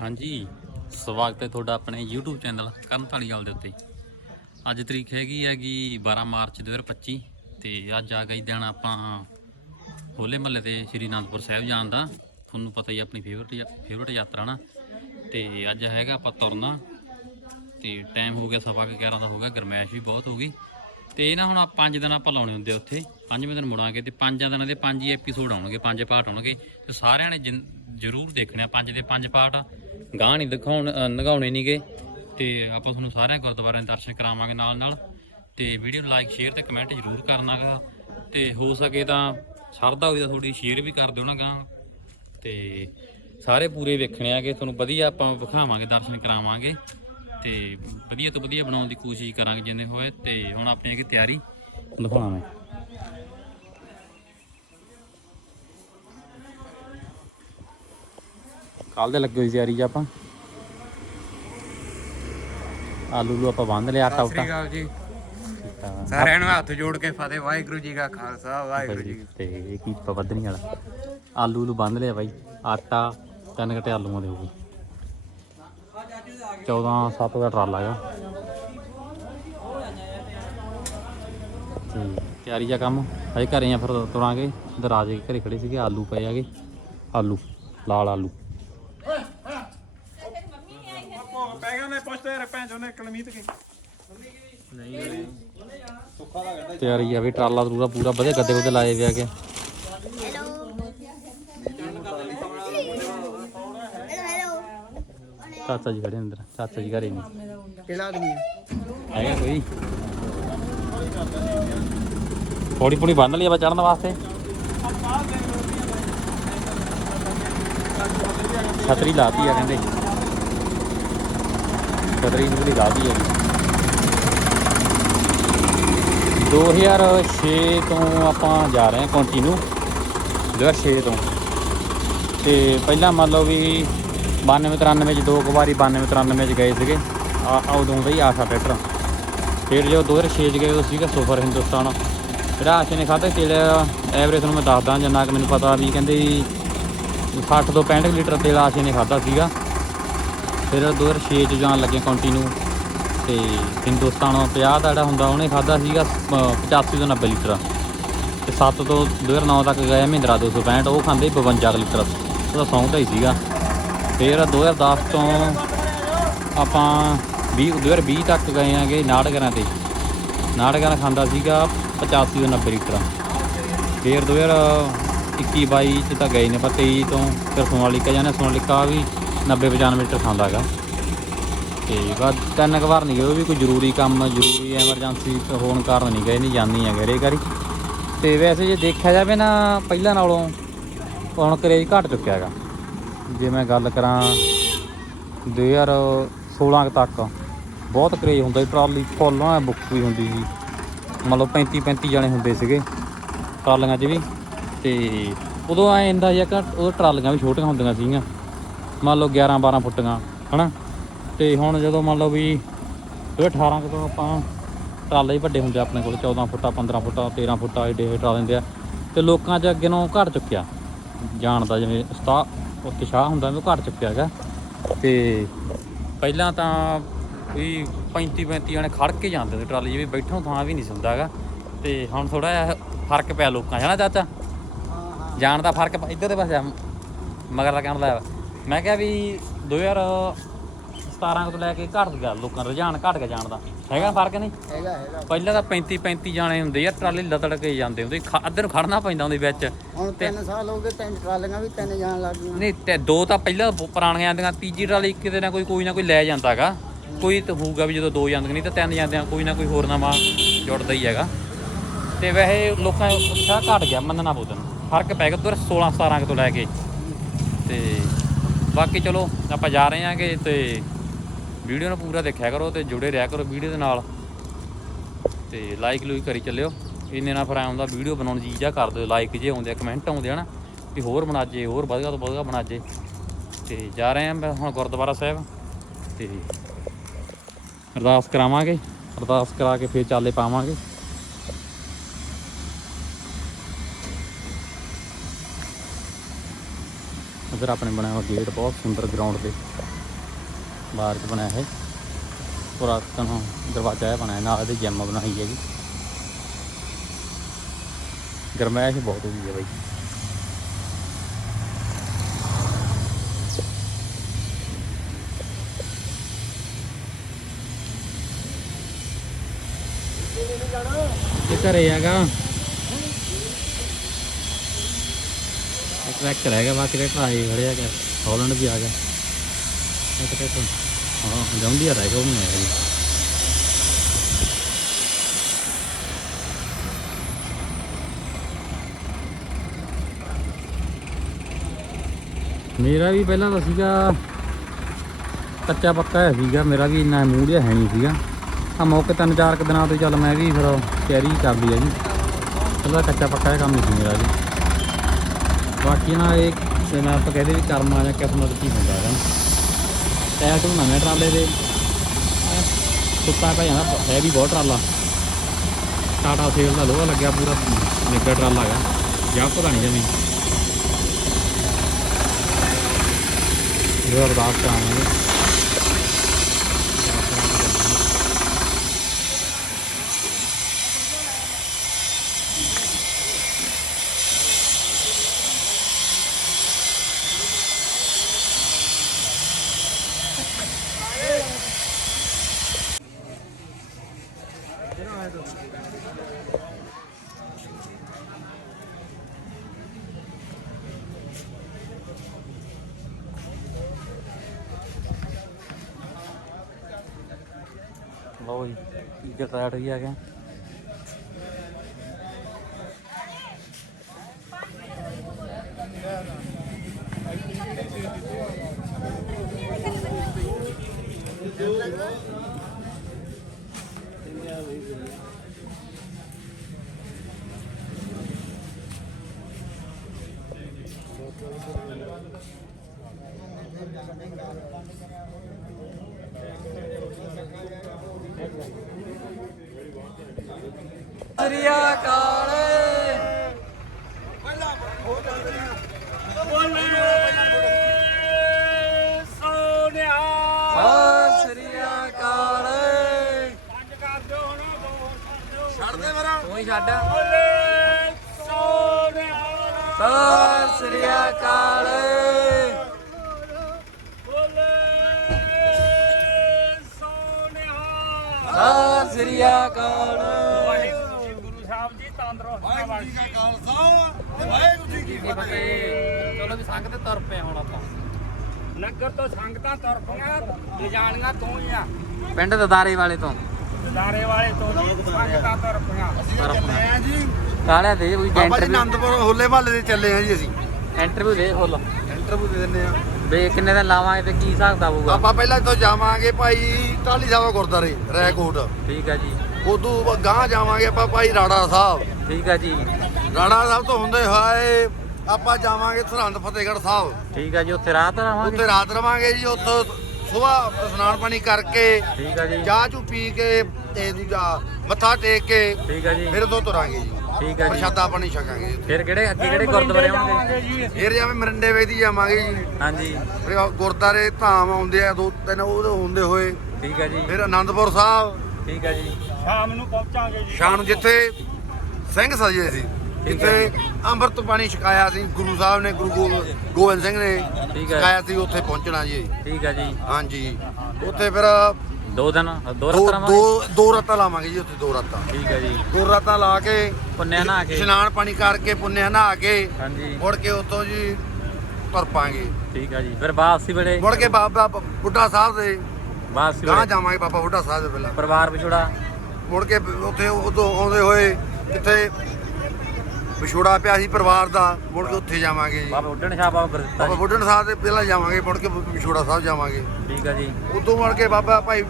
ਹਾਂਜੀ। ਸਵਾਗਤ ਹੈ ਤੁਹਾਡਾ ਆਪਣੇ YouTube ਚੈਨਲ ਕਰਨ ਢਾਲੀਵਾਲ ਦੇ ਉੱਤੇ। ਅੱਜ ਤਰੀਕ ਹੈਗੀ ਹੈਗੀ 12 ਮਾਰਚ 2025 ਤੇ ਅੱਜ ਆ ਗਈ ਦਿਨ ਆਪਾਂ ਹੋਲੇ ਮਹੱਲੇ ਤੇ ਸ਼੍ਰੀ ਅਨੰਦਪੁਰ ਸਾਹਿਬ ਜਾਣ ਦਾ। ਤੁਹਾਨੂੰ ਪਤਾ ਹੀ ਆਪਣੀ ਫੇਵਰਟ ਫੇਵਰਟ ਯਾਤਰਾ ਨਾ। ਤੇ ਅੱਜ ਹੈਗਾ ਆਪਾਂ ਤੁਰਨਾ। ਤੇ ਟਾਈਮ ਹੋ ਗਿਆ ਸਵਾ ਕੁ 11 ਦਾ ਹੋ ਗਿਆ, ਗਰਮੈਸ਼ ਵੀ ਬਹੁਤ ਹੋ ਗਈ। ਤੇ ਇਹ ਨਾ ਹੁਣ 5 ਦਿਨ ਆਪਾਂ ਲਾਉਣੇ ਹੁੰਦੇ ਉੱਥੇ। ਪੰਜਵੇਂ ਦਿਨ ਮੁੜਾਂਗੇ ਤੇ ਪੰਜਾਂ ਦਿਨਾਂ ਦੇ ਪੰਜ ਹੀ ਐਪੀਸੋਡ ਆਉਣਗੇ, ਪੰਜ ਪਾਰਟ ਆਉਣਗੇ। ਤੇ ਸਾਰਿਆਂ ਨੇ ਜਿਨ- ਜ਼ਰੂਰ ਦੇਖਣੇ ਆ ਪੰਜ ਦੇ ਪੰਜ ਪਾਰਟ ਗਾਹ ਨਹੀਂ ਦਿਖਾਉਣ ਅ, ਨਗਾਉਣੇ ਨਹੀਂਗੇ ਤੇ ਆਪਾਂ ਤੁਹਾਨੂੰ ਸਾਰਿਆਂ ਗੁਰਦੁਆਰਿਆਂ ਦੇ ਦਰਸ਼ਨ ਕਰਾਵਾਂਗੇ ਨਾਲ ਨਾਲ ਤੇ ਵੀਡੀਓ ਨੂੰ ਲਾਈਕ ਸ਼ੇਅਰ ਤੇ ਕਮੈਂਟ ਜ਼ਰੂਰ ਕਰਨਾਗਾ। ਤੇ ਹੋ ਸਕੇ ਤਾਂ ਸਰਦਾ ਹੋਈ ਤਾਂ ਥੋੜੀ ਸ਼ੇਅਰ ਵੀ ਕਰ ਦਿਓ ਨਾ ਗਾਂ ਤੇ ਸਾਰੇ ਪੂਰੇ ਵੇਖਣੇ ਆਗੇ ਤੁਹਾਨੂੰ ਵਧੀਆ ਆਪਾਂ ਵਿਖਾਵਾਂਗੇ ਦਰਸ਼ਨ ਕਰਾਵਾਂਗੇ। ਤੇ ਵਧੀਆ ਤੋਂ ਵਧੀਆ ਬਣਾਉਣ ਦੀ ਕੋਸ਼ਿਸ਼ ਕਰਾਂਗੇ ਜਿੰਨੇ ਹੋਏ। ਤੇ ਹੁਣ ਆਪਣੀ ਹੈਗੀ ਤਿਆਰੀ ਦਿਖਾਉਣਾ ਮੈਂ। ਕੱਲ ਦੇ ਲੱਗੇ ਹੋਈ ਤਿਆਰੀ 'ਚ ਆਪਾਂ। ਆਲੂ ਨੂੰ ਆਪਾਂ ਬੰਨ ਲਿਆ ਆਟਾ ਉਟਾ। ਜੀ। ਸਾਰਿਆਂ ਨੂੰ ਹੱਥ ਜੋੜ ਕੇ ਫਤਿਹ ਵਾਹਿਗੁਰੂ ਜੀ ਕਾ ਖਾਲਸਾ ਵਾਹਿਗੁਰੂ ਜੀ ਤੇ ਇਹ ਕੀ ਪਵਦਨੀ ਵਾਲਾ। ਆਲੂ ਨੂੰ ਬੰਨ ਲਿਆ ਬਾਈ ਆਟਾ ਤਿੰਨ ਘਟੇ ਆਲੂਆਂ ਦੇ ਹੋ ਗਏ। 14 7 ਦਾ ਟਰਾਲਾ ਹੈਗਾ। ਤਿਆਰੀ ਦਾ ਕੰਮ। ਹਜੇ ਘਰੇ ਆ ਫਿਰ ਤੁਰਾਂਗੇ। ਦਰਾਜੇ ਘਰੇ ਖੜੇ ਸੀਗੇ ਆਲੂ ਪਏ ਹੈਗੇ। ਆਲੂ ਲਾਲ ਆਲੂ ਪੈ ਭੈਣ ਚੋਂ ਨੇ ਕਲਮੀਤ ਕੇ? ਤਿਆਰੀ ਆ ਵੀ ਟਰਾਲਾ ਤਰੂਰਾ ਪੂਰਾ ਵਧੀਆ ਗੱਦੇ ਉਹਦੇ ਲਾਏ ਵੇ ਆਗੇ ਚਾਚਾ ਜੀ ਖੜੇ ਅੰਦਰ ਚਾਚਾ ਜੀ ਘਰੇ ਨਹੀਂ ਕਿਹੜਾ ਆਦਮੀ ਹੈਗਾ ਕੋਈ? ਥੋੜੀ ਥੋੜੀ ਬੰਨ ਲਈ ਆਪਾਂ ਚੜਨ ਵਾਸਤੇ। ਛਤਰੀ ਲਾਤੀ ਆ ਕਹਿੰਦੇ। ਛਤਰੀ ਨੂੰ ਵੀ ਲਾਤੀ ਆ 2006 ਤੋਂ ਆਪਾਂ ਜਾ ਰਹੇ ਹਾਂ ਕੰਟੀਨਿਊ 2006 ਤੋਂ। ਤੇ ਪਹਿਲਾਂ ਮੰਨ ਲਓ ਵੀ 92 93 ਚ ਦੋ ਕੁ ਵਾਰੀ 92 93 ਚ ਗਏ ਸੀਗੇ। ਆ ਆ ਉਦੋਂ ਦਾ ਹੀ ਆਸ਼ਾ ਟਰੈਕਟਰ। ਫਿਰ ਜੋ 2006 ਚ ਗਏ ਉਹ ਸੀਗਾ ਸੁਪਰ ਹਿੰਦੁਸਤਾਨ। ਜਿਹੜਾ ਆਸ਼ੇ ਨੇ ਖਾਧਾ? ਤੇਲ ਐਵਰੇਜ ਤੁਹਾਨੂੰ ਮੈਂ ਦੱਸਦਾ, ਜਿੰਨਾ ਕਿ ਮੈਨੂੰ ਪਤਾ ਵੀ ਕਹਿੰਦੇ 60 ਤੋਂ 65 ਲੀਟਰ ਤੇਲ ਆਸ਼ੇ ਨੇ ਖਾਧਾ ਸੀਗਾ। ਫਿਰ 2006 ਚ ਜਾਣ ਲੱਗੇ ਕੰਟੀਨਿਊ ਤੇ ਹਿੰਦੁਸਤਾਨ 50 ਦਾ ਜਿਹੜਾ ਹੁੰਦਾ ਉਹਨੇ ਖਾਧਾ ਸੀਗਾ ਅ, 85 ਤੋਂ 90 ਲੀਟਰ। ਤੇ 7 ਤੋਂ 2009 ਤੱਕ ਗਏ ਮਹਿੰਦਰਾ 265 ਉਹ ਖਾਂਦੇ 52 ਲੀਟਰ। ਉਹਦਾ ਸੌਂਗ ਤਾਂ ਹੀ ਸੀਗਾ। ਫਿਰ 2010 ਤੋਂ ਆਪਾਂ 20 2020 ਤੱਕ ਗਏ ਆਂਗੇ ਨਾਟਕਰਾਂ ਤੇ। ਨਾੜਗਰਾਂ ਖਾਂਦਾ ਸੀਗਾ 85 ਤੋਂ 90 ਲੀਟਰ। ਫਿਰ 2021 22 ਚ ਤਾਂ ਗਏ ਨੇ ਪਰ 23 ਤੋਂ ਫਿਰ ਸੋਨਾਲੀਕਾ ਜਾਣਾ ਸੋਨਾਲੀਕਾ ਵੀ 90 95 ਮੀਟਰ ਖਾਂਦਾ ਹੈਗਾ ਤੇ ਬਸ ਤਿੰਨ ਕੁ ਵਾਰ ਨਹੀਂ ਗਏ, ਉਹ ਵੀ ਕੋਈ ਜ਼ਰੂਰੀ ਕੰਮ, ਜ਼ਰੂਰੀ ਐਮਰਜੈਂਸੀ ਹੋਣ ਕਾਰਨ ਨਹੀਂ ਗਏ ਨਹੀਂ ਜਾਂਦੀ ਹੈ ਗਰੇ ਕਰੀ ਤੇ ਵੈਸੇ ਜੇ ਦੇਖਿਆ ਜਾਵੇ ਨਾ, ਪਹਿਲਾਂ ਨਾਲੋਂ ਹੁਣ ਕਰੇਜ ਘਟ ਚੁੱਕਿਆ ਹੈਗਾ। ਜੇ ਮੈਂ ਗੱਲ ਕਰਾਂ 2016 ਕੁ ਤੱਕ, ਬਹੁਤ ਕਰੇਜ ਹੁੰਦਾ ਸੀ, ਟਰਾਲੀ ਫੁੱਲ ਆ ਬੁੱਕ ਵੀ ਹੁੰਦੀ ਸੀ। ਮਤਲਬ ਲਓ 35 35 ਜਣੇ ਹੁੰਦੇ ਸੀਗੇ ਟਰਾਲੀਆਂ 'ਚ ਵੀ। ਤੇ ਉਦੋਂ ਐ ਇੰਦਾ ਜਿਹਾ ਕਿ ਉਹ ਟਰਾਲੀਆਂ ਵੀ ਛੋਟੀਆਂ ਹੁੰਦੀਆਂ ਸੀਗੀਆਂ। ਮੰਨ ਲਓ 11 12 ਫੁੱਟੀਆਂ, ਹਨਾ? ਤੇ ਹੁਣ ਜਦੋਂ ਮੰਨ ਲਓ ਵੀ 2018 ਕੁ ਤੋਂ ਆਪਾਂ ਟਰਾਲੇ ਹੀ ਵੱਡੇ ਹੁੰਦੇ ਆ ਆਪਣੇ ਕੋਲ 14 ਫੁੱਟਾ 15 ਫੁੱਟਾ 13 ਫੁੱਟਾ ਏਡੇ ਟਰਾਲੇ ਹੁੰਦੇ ਆ, ਤੇ ਲੋਕਾਂ 'ਚ ਅੱਗੇ ਨੂੰ ਘਟ ਚੁੱਕਿਆ। ਜਾਣ ਦਾ ਜਿਵੇਂ ਉਸਤਾ ਉਤਸ਼ਾਹ ਹੁੰਦਾ ਉਹ ਘਟ ਚੁੱਕਿਆ ਹੈਗਾ। ਤੇ ਪਹਿਲਾਂ ਤਾਂ ਵੀ 35 35 ਜਣੇ ਖੜ ਕੇ ਜਾਂਦੇ ਸੀ ਟਰਾਲੀ ਜਿਵੇਂ ਬੈਠੋਂ ਥਾਂ ਵੀ ਨਹੀਂ ਸੀ ਹੈਗਾ। ਤੇ ਹੁਣ ਥੋੜਾ ਜਿਹਾ ਫ਼ਰਕ ਪਿਆ ਲੋਕਾਂ 'ਚ, ਹਨਾ ਚਾਚਾ? ਜਾਣ ਦਾ ਫ਼ਰਕ ਇੱਧਰ ਦੇ ਪਾਸੇ ਮਗਰ ਦਾ ਕਹਿਣ ਦਾ ਮੈਂ ਕਿਹਾ ਵੀ 2017 ਤੋਂ ਲੈ ਕੇ ਘਟ ਗਿਆ ਲੋਕਾਂ ਦਾ ਰੁਝਾਨ ਘਟ ਗਿਆ ਜਾਣ ਦਾ। ਹੈਗਾ ਫ਼ਰਕ ਨਹੀਂ? ਹੈਗਾ ਹੈਗਾ। ਪਹਿਲਾਂ ਤਾਂ 35 35 ਜਾਣੇ ਹੁੰਦੇ ਯਾਰ ਟਰਾਲੀ ਲਤੜ ਕੇ ਜਾਂਦੇ ਹੁੰਦੇ। ਖ- ਅੱਧੇ ਨੂੰ ਖੜਨਾ ਪੈਂਦਾ ਉਹਦੇ ਵਿੱਚ। ਹੁਣ 3 ਸਾਲ ਹੋ ਗਏ ਤਿੰਨ ਟਰਾਲੀਆਂ ਵੀ ਤਿੰਨ ਜਾਣ ਲੱਗ ਗਈਆਂ। ਨਹੀਂ ਤੇ ਦੋ ਤਾਂ ਪਹਿਲਾਂ ਬ- ਪੁਰਾਣੀਆਂ ਆਂਦੀਆਂ ਤੀਜੀ ਟਰਾਲੀ ਕਿਤੇ ਨਾ ਕੋਈ ਕੋਈ ਨਾ ਕੋਈ ਲੈ ਜਾਂਦਾਗਾ ਕੋਈ ਤਾਂ ਹੋਊਗਾ ਵੀ ਜਦੋਂ ਦੋ ਜਾਂਦੀਆਂ ਨਹੀਂ ਤਾਂ ਤਿੰਨ ਜਾਂਦਿਆਂ ਕੋਈ ਨਾ ਕੋਈ ਹੋਰ ਨਵਾਂ ਜੁੜਦਾ ਹੀ ਹੈਗਾ। ਤੇ ਵੈਸੇ ਲੋਕਾਂ ਦਾ ਉਤਸ਼ਾਹ ਘਟ ਗਿਆ ਮੰਨਣਾ ਪਊ ਤੈਨੂੰ ਫ਼ਰਕ ਪੈ ਗਿਆ ਤੁਰ 16 17 ਕੁ ਤੋਂ ਲੈ ਕੇ। ਤੇ ਬਾਕੀ ਚਲੋ, ਆਪਾਂ ਜਾ ਰਹੇ ਆਂਗੇ ਤੇ ਵੀਡੀਓ ਨੂੰ ਪੂਰਾ ਦੇਖਿਆ ਕਰੋ ਤੇ ਜੁੜੇ ਰਿਹਾ ਕਰੋ ਵੀਡੀਓ ਦੇ ਨਾਲ। ਤੇ ਲਾਈਕ ਲੂਈ ਕਰੀ ਚੱਲਿਓ। ਇੰਨੇ ਨਾਲ ਫਿਰ ਆਉਂਦਾ ਵੀਡੀਓ ਬਣਾਉਣ ਜੀ ਜਾ ਕਰ ਦਿਓ ਲਾਈਕ ਜੇ ਆਉਂਦੇ ਆ ਕਮੈਂਟ ਆਉਂਦੇ ਆ ਨਾ, ਵੀ ਹੋਰ ਬਣਾ ਜੇ ਹੋਰ ਵਧੀਆ ਤੋਂ ਵਧੀਆ ਬਣਾ ਜੇ ਤੇ ਜਾ ਰਹੇ ਆਂ ਮੈਂ ਹੁਣ ਗੁਰਦੁਆਰਾ ਸਾਹਿਬ ਤੇ ਅਰਦਾਸ ਕਰਾਵਾਂਗੇ, ਅਰਦਾਸ ਕਰਾ ਕੇ ਫਿਰ ਚਾਲੇ ਪਾਵਾਂਗੇ। ਉਧਰ ਆਪਣੇ ਬਣਿਆ ਹੋਇਆ ਗੇਟ ਬਹੁਤ ਸੁੰਦਰ ਗਰਾਊਂਡ ਦੇ ਬਾਹਰ ਚ ਬਣਿਆ ਹੈ ਪੁਰਾਤਨ ਦਰਵਾਜ਼ਾ ਹੈ ਬਣਾਇਆ ਨਾਲ ਇਹਦੇ ਜਿਮ ਬਣਾਈ ਹੈਗੀ। ਗਰਮੈਸ਼ ਬਹੁਤ ਹੋ ਗਈ ਹੈ ਬਾਈ। ਘਰੇ ਹੈਗਾ। ਟਰੈਕ ਰਹਿ ਗਿਆ, ਬਾਕੀ ਟਰੈਕਟਰ ਆਏ ਖੜੇ ਹੈਗਾ ਹੌਲੈਂਡ ਵੀ ਆ ਗਿਆ। ਇੱਕ ਟਰੈਕਟਰ ਹਾਂ, ਜੰਦੀ ਆ ਰਹੇਗਾ ਉਹ ਨਹੀਂ ਆਇਆ ਜੀ ਮੇਰਾ ਵੀ ਪਹਿਲਾਂ ਤਾਂ ਸੀਗਾ, ਕੱਚਾ ਪੱਕਾ ਹੈ ਸੀਗਾ, ਮੇਰਾ ਵੀ ਇੰਨਾ ਮੂਡ ਹੈ ਨਹੀਂ ਸੀਗਾ। ਆ ਮੌਕੇ ਤਿੰਨ ਚਾਰ ਕੁ ਦਿਨਾਂ ਤੋਂ ਚੱਲ ਮੈਂ ਵੀ ਫਿਰ ਤਿਆਰੀ ਕਰ ਲਈ ਹੈ ਜੀ। ਪਹਿਲਾਂ ਕੱਚਾ ਪੱਕਾ ਜਿਹਾ ਕੰਮ ਨਹੀਂ ਸੀ ਮੇਰਾ ਜੀ ਬਾਕੀ ਨਾ ਇਹ ਜੇ ਮੈਂ ਆਪਾਂ ਕਹਦੇ ਵੀ ਕਰਮਾ ਜਾਂ ਕਿਸਮਤ ਕੀ ਹੁੰਦਾ ਹੈਗਾ। ਟਾਇਰ ਟੂ ਨਵੇਂ ਟਰਾਲੇ ਦੇ। ਸੁੱਤਾ ਪਿਆ ਜਾਂਦਾ, ਹੈ ਵੀ ਬਹੁਤ ਟਰਾਲਾ। ਟਾਟਾ ਸੇਲ ਦਾ ਲੋਹਾ ਲੱਗਿਆ ਪੂਰਾ, ਨਿੱਘਾ ਟਰਾਲਾ ਹੈਗਾ। ਜਾਂ ਪਤਾ ਨਹੀਂ ਜਮੀ। ਜ਼ਬਰਦਸਤ ਆਵਾਂਗੇ ਲਓ ਜੀ ਜਟਾਟ ਵੀ ਆ ਗਿਆ ਸ੍ਰੀਆ ਕਾਲ ਸ੍ਰੀਆ ਕਾਲ ਛੱਡ ਦੇ ਹੀ ਛੱਡ। ਸਤਿ ਸ੍ਰੀਆ ਕਾਲ ਸਤਿ ਸ੍ਰੀਆ ਕਾਲ ਗੁਰੂ ਸਾਹਿਬ ਜੀ ਤੰਦਰੁਸਤ ਚਲੋ ਵੀ ਸੰਗ ਤੇ ਤੁਰ ਪਏ ਹੁਣ ਆਪਾਂ। ਨਗਰ ਤੋਂ ਸੰਗਤਾਂ ਤੁਰਪੀਆਂ ਲਿਜਾਣੀਆਂ ਤੂੰ ਹੀ ਆ। ਪਿੰਡ ਦਦਾਰੇ ਵਾਲੇ ਤੋਂ। ਦਦਾਰੇ ਵਾਲੇ ਤੋਂ ਜੀ ਕਾਲਿਆ ਦੇ ਕੋਈ ਬਾਬਾ ਜੀ ਇੰਟਰਵਿਊ ਆਨੰਦਪੁਰ ਹੋਲੇ ਮਹੱਲੇ ਦੇ ਚੱਲੇ ਆ ਜੀ ਅਸੀਂ। ਇੰਟਰਵਿਊ ਦੇ ਫੁੱਲ ਇੰਟਰਵਿਊ ਦੇ ਦਿੰਦੇ ਆ ਵੇ ਕਿੰਨੇ ਦਿਨ ਲਾਵਾਂਗੇ ਤੇ ਕੀ ਹਿਸਾਬ ਦਾ ਹੋਊਗਾ? ਆਪਾਂ ਪਹਿਲਾਂ ਇੱਥੋਂ ਜਾਵਾਂਗੇ ਭਾਈ ਟਾਲੀ ਸਾਹਿਬ ਗੁਰਦਾਰੇ ਰੈਕੋਟ। ਠੀਕ ਆ ਜੀ। ਉਦੋਂ ਗਾਂ ਜਾਵਾਂਗੇ ਆਪਾਂ ਭਾਈ ਰਾੜਾ ਸਾਹਿਬ। ਠੀਕ ਆ ਜੀ। ਰਾੜਾ ਸਾਹਿਬ ਤੋਂ ਹੁੰਦੇ ਹੋਏ ਆਪਾਂ ਜਾਵਾਂਗੇ ਸਰਹੰਦ ਫਤਿਹਗੜ੍ਹ ਸਾਹਿਬ। ਠੀਕ ਆ ਜੀ ਉੱਥੇ ਰਾਤ ਰਵਾਂਗੇ? ਉੱਥੇ ਰਾਤ ਰਵਾਂਗੇ ਜੀ ਉੱਥੋਂ ਸਵੇਰ ਇਸ਼ਨਾਨ ਪਾਣੀ ਕਰਕੇ ਠੀਕ ਆ ਜੀ। ਚਾਹ ਚੂ ਪੀ ਕੇ ਤੇ ਦੂਜਾ ਮੱਥਾ ਟੇਕ ਕੇ ਠੀਕ ਆ ਜੀ। ਫਿਰ ਉਦੋਂ ਤੁਰਾਂਗੇ ਜੀ। ਠੀਕ ਆ ਜੀ। ਪ੍ਰਸ਼ਾਦਾ ਪਾਣੀ ਛਕਾਂਗੇ। ਫਿਰ ਕਿਹੜੇ ਅੱਗੇ ਕਿਹੜੇ ਗੁਰਦੁਆਰੇ ਆਉਣਗੇ? ਜੀ। ਫਿਰ ਜਾਵੇਂ ਮਰਿੰਡੇ ਵੇਦੀ ਜਾਵਾਂਗੇ ਜੀ। ਹਾਂਜੀ। ਫਿਰ ਗੁਰਦਾਰੇ ਧਾਮ ਆਉਂਦੇ ਆ ਦੋ ਤਿੰਨ ਉਹ ਹੁੰਦੇ ਹੋਏ। ਠੀਕ ਆ ਜੀ। ਫਿਰ ਆਨੰਦਪੁਰ ਸਾਹਿਬ। ਠੀਕ ਆ ਜੀ। ਸ਼ਾਮ ਨੂੰ ਪਹੁੰਚਾਂਗੇ ਜੀ। ਸ਼ਾਮ ਨੂੰ ਜਿੱਥੇ ਸਿੰਘ ਸਜੇ ਸੀ। ਜਿੱਥੇ ਅੰਮ੍ਰਿਤ ਪਾਣੀ ਛਕਾਇਆ ਸੀ ਗੁਰੂ ਸਾਹਿਬ ਨੇ ਗੁਰੂ ਗੋ- ਗੋਬਿੰਦ ਸਿੰਘ ਨੇ ਠੀਕ ਹੈ। ਛਕਾਇਆ ਸੀ ਉੱਥੇ ਪਹੁੰਚਣਾ ਜੀ। ਠੀਕ ਆ ਜੀ। ਹਾਂਜੀ। ਉੱਥੇ ਫਿਰ ਦੋ ਦਿਨ ਦੋ ਦੋ ਰਾਤ ਰਵਾਂਗੇ ਦੋ ਦੋ ਰਾਤਾਂ ਲਾਵਾਂਗੇ ਜੀ ਉੱਥੇ ਦੋ ਰਾਤਾਂ ਠੀਕ ਆ ਜੀ। ਦੋ ਰਾਤਾਂ ਲਾ ਕੇ ਪੁੰਨਿਆ ਨਹਾ ਕੇ? ਇਸ਼ਨਾਨ ਪਾਣੀ ਕਰਕੇ ਪੁੰਨਿਆ ਨਹਾ ਕੇ ਹਾਂਜੀ। ਮੁੜ ਕੇ ਉੱਥੋਂ ਜੀ ਤੁਰ ਪਾਂਗੇ। ਠੀਕ ਆ ਜੀ। ਫਿਰ ਵਾਪਸੀ ਵੇਲੇ ਮੁੜ ਕੇ ਬਾਬਾ ਬੁੱਢਾ ਸਾਹਿਬ ਦੇ ਵਾਪਸੀ ਗਾਂ ਵੇਲੇ ਜਾਵਾਂਗੇ ਬਾਬਾ ਬੁੱਢਾ ਸਾਹਿਬ ਦੇ ਪਹਿਲਾਂ। ਪਰਿਵਾਰ ਵਿਛੋੜਾ? ਮੁੜ ਕੇ ਉੱਥੇ ਉਦੋਂ ਆਉਂਦੇ ਹੋਏ ਕਿੱਥੇ ਵਿਛੋੜਾ ਪਿਆ ਸੀ ਪਰਿਵਾਰ ਦਾ ਮੁੜ ਕੇ ਉੱਥੇ ਜਾਵਾਂਗੇ ਜੀ। ਬਾਬਾ ਉੱਡਣ ਸ਼ਾਹ ਬਾਬਾ ਗੁਰਦਿੱਤਾ ਬਾਬਾ ਜੀ। ਬੁੱਢਣ ਸਾਹਿਬ ਦੇ ਪਹਿਲਾਂ ਜਾਵਾਂਗੇ ਮੁੜ ਕੇ ਵਿਛੋੜਾ ਸਾਹਿਬ ਜਾਵਾਂਗੇ। ਠੀਕ ਆ ਜੀ। ਉਦੋਂ ਮੁੜ ਕੇ ਬਾਬਾ ਭਾਈ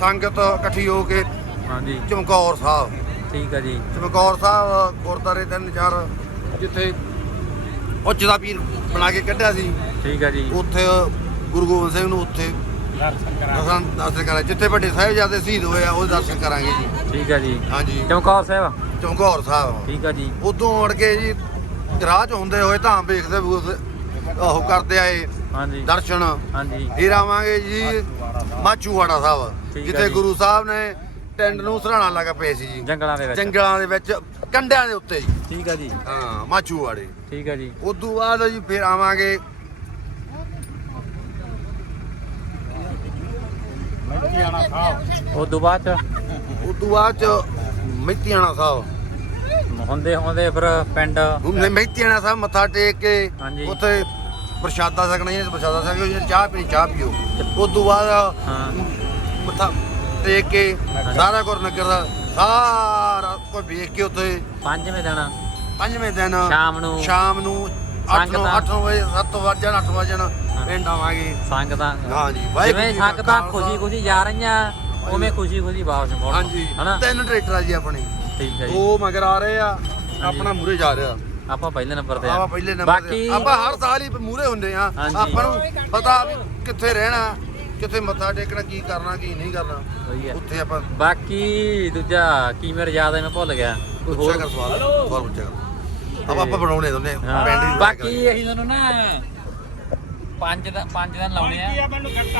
ਸੰਗਤ ਇਕੱਠੀ ਹੋ ਕੇ ਹਾਂਜੀ। ਚਮਕੌਰ ਸਾਹਿਬ। ਠੀਕ ਆ ਜੀ। ਚਮਕੌਰ ਸਾਹਿਬ ਗੁਰਦਾਰੇ ਤਿੰਨ ਚਾਰ ਜਿੱਥੇ ਉੱਚ ਦਾ ਪੀਰ ਬਣਾ ਕੇ ਕੱਢਿਆ ਸੀ। ਠੀਕ ਆ ਜੀ। ਉੱਥੇ ਗੁਰੂ ਗੋਬਿੰਦ ਸਿੰਘ ਨੂੰ ਉੱਥੇ ਦਰਸ਼ਨ ਕਰਾਂ ਦਰਸ਼ਨ ਦਰਸ਼ਨ ਕਰਾਂ ਜਿੱਥੇ ਵੱਡੇ ਸਾਹਿਬਜ਼ਾਦੇ ਸ਼ਹੀਦ ਹੋਏ ਆ ਉਹ ਦਰਸ਼ਨ ਕਰਾਂਗੇ ਜੀ। ਠੀਕ ਆ ਜੀ। ਹਾਂਜੀ। ਚਮਕੌਰ ਸਾਹਿਬ। ਚਮਕੌਰ ਸਾਹਿਬ। ਠੀਕ ਆ ਜੀ। ਉਦੋਂ ਮੁੜ ਕੇ ਜੀ ਰਾਹ ਚ ਹੁੰਦੇ ਹੋਏ ਧਾਮ ਵੇਖਦੇ ਉਸ ਉਹ ਕਰਦੇ ਆਏ ਹਾਂਜੀ। ਦਰਸ਼ਨ। ਹਾਂਜੀ। ਫਿਰ ਆਵਾਂਗੇ ਜੀ ਮਾਚੂਵਾੜਾ ਸਾਹਿਬ ਠੀਕ ਆ ਜਿੱਥੇ ਜੀ। ਗੁਰੂ ਸਾਹਿਬ ਨੇ ਟੈਂਡ ਨੂੰ ਸਰਾਣਾ ਲੱਗ ਪਏ ਸੀ ਜੀ। ਜੰਗਲਾਂ ਦੇ ਵਿੱਚ। ਜੰਗਲਾਂ ਦੇ ਵਿੱਚ ਕੰਡਿਆਂ ਦੇ ਉੱਤੇ ਜੀ। ਠੀਕ ਆ ਜੀ। ਹਾਂ ਮਾਚੂਵਾੜੇ ਠੀਕ ਆ ਜੀ। ਉਦੋਂ ਬਾਅਦ ਜੀ ਫਿਰ ਆਵਾਂਗੇ ਉਸ ਤੋਂ ਬਾਅਦ ਚ? ਉਦੋਂ ਬਾਅਦ ਚ ਮਹਿਤੀਆਣਾ ਸਾਹਿਬ। ਹੁੰਦੇ ਹੁੰਦੇ ਫਿਰ ਪਿੰਡ ਹੁਣ ਮਹਿਤੀਆਣਾ ਸਾਹਿਬ ਮੱਥਾ ਟੇਕ ਕੇ ਹਾਂਜੀ। ਉੱਥੇ ਪ੍ਰਸ਼ਾਦਾ ਛਕਣਾ ਜੀ ਪ੍ਰਸ਼ਾਦਾ ਛਕੋ ਜੀ ਚਾਹ ਪੀਣੀ ਚਾਹ ਪੀਓ। ਉਦੋਂ ਬਾਅਦ ਹਾਂ। ਮੱਥਾ ਟੇਕ ਕੇ ਸਾਰਾ ਗੁਰ ਨਗਰ ਦਾ ਸਾਰਾ ਕੋਈ ਵੇਖ ਕੇ ਉੱਥੇ ਪੰਜਵੇਂ ਦਿਨ। ਪੰਜਵੇਂ ਦਿਨ ਸ਼ਾਮ ਨੂੰ। ਸ਼ਾਮ ਨੂੰ 8 ਨੂੰ ਸੰਗਤਾਂ। 8 ਵਜੇ 7 ਵਜੇ 8 ਵਜੇ ਪਿੰਡ ਆਵਾਂਗੇ। ਸੰਗਤਾਂ। ਹਾਂ ਜੀ ਜਿਵੇਂ ਜੀ ਕਾ ਸੰਗਤਾਂ ਖਾਲਸਾ। ਖੁਸ਼ੀ ਖੁਸ਼ੀ ਜਾ ਰਹੀਆਂ ਉਵੇਂ ਖੁਸ਼ੀ ਖੁਸ਼ੀ ਵਾਪਸ ਮੁੜ ਹਾਂਜੀ। ਹਨਾ? ਤਿੰਨ ਟਰੈਕਟਰ ਆ ਜੀ ਆਪਣੇ। ਠੀਕ ਹੈ ਜੀ। ਉਹ ਮਗਰ ਆ ਰਹੇ ਆ ਆਪਣਾ ਮੂਰੇ ਜਾ ਰਿਹਾ। ਆਪਾਂ ਪਹਿਲੇ ਨੰਬਰ ਤੇ ਆ। ਆਪਾਂ ਪਹਿਲੇ ਨੰਬਰ ਬਾਕੀ ਤੇ ਆਪਾਂ ਹਰ ਸਾਲ ਹੀ ਮੂਰੇ ਹੁੰਦੇ ਆ। ਹਾਂਜੀ। ਆਪਾਂ ਨੂੰ ਪਤਾ ਵੀ ਕਿੱਥੇ ਰਹਿਣਾ ਕਿੱਥੇ ਮੱਥਾ ਟੇਕਣਾ ਕੀ ਕਰਨਾ ਕੀ ਨਹੀਂ ਕਰਨਾ। ਵਧੀਆ ਉੱਥੇ ਆਪਾਂ ਬਾਕੀ ਦੂਜਾ ਕੀ ਮੇਰੇ ਯਾਦ ਹੈ ਮੈਂ ਭੁੱਲ ਗਿਆ। ਕੋਈ ਪੁੱਛਿਆ ਹੋਰ? ਕਰ ਸਵਾਲ। ਸਵਾਲ ਪੁੱਛਿਆ ਕਰ। ਆਪਾਂ ਆਪਾਂ ਬਣਾਉਣੇ ਦੋਨੇ ਹਾਂ। ਪਿੰਡ ਹੀ ਬਾਕੀ ਅਸੀਂ ਤੁਹਾਨੂੰ ਨਾ ਪੰਜ ਦਿਨ ਪੰਜ ਦਿਨ ਲਾਉਣੇ ਆ।